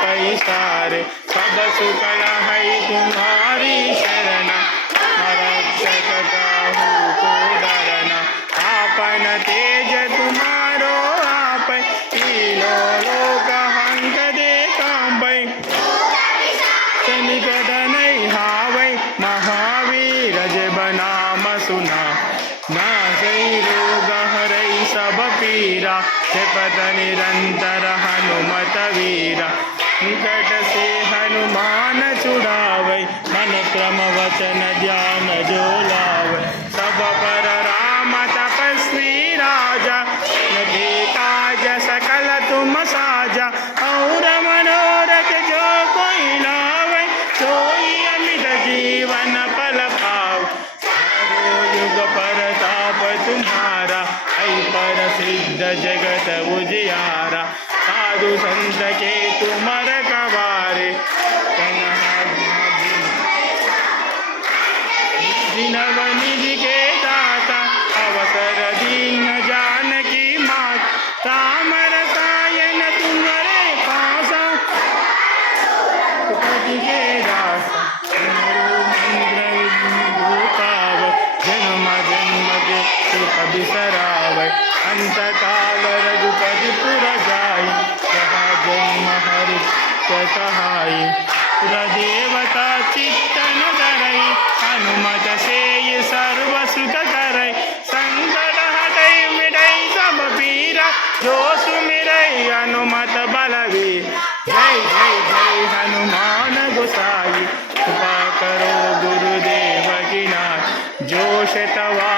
पैसारे। सब सुकल है तुम्हारी ना सही रोग हरै सब पीरा जपत निरंतर हनुमत वीरा निकट से हनुमान छुड़ावै मन क्रम वचन ध्यान जगत उजियारा साधु संत के तुमर कबारे जिनव निज के दाता अवसर दीन जानकी मात। राम रसायन तुम्हारे पासा के बिसराव अंत काल रघुपति पुर जाय जहाँ जन्म हरि पुर देवता चित्तन धरई हनुमत से ये सर्व सुख करई संकट हटई मिटई सब पीरा जो सुमिरई हनुमत बलवीर जय जय जय हनुमान गोसाई, कृपा करो गुरुदेव की नाथ। जो शतवार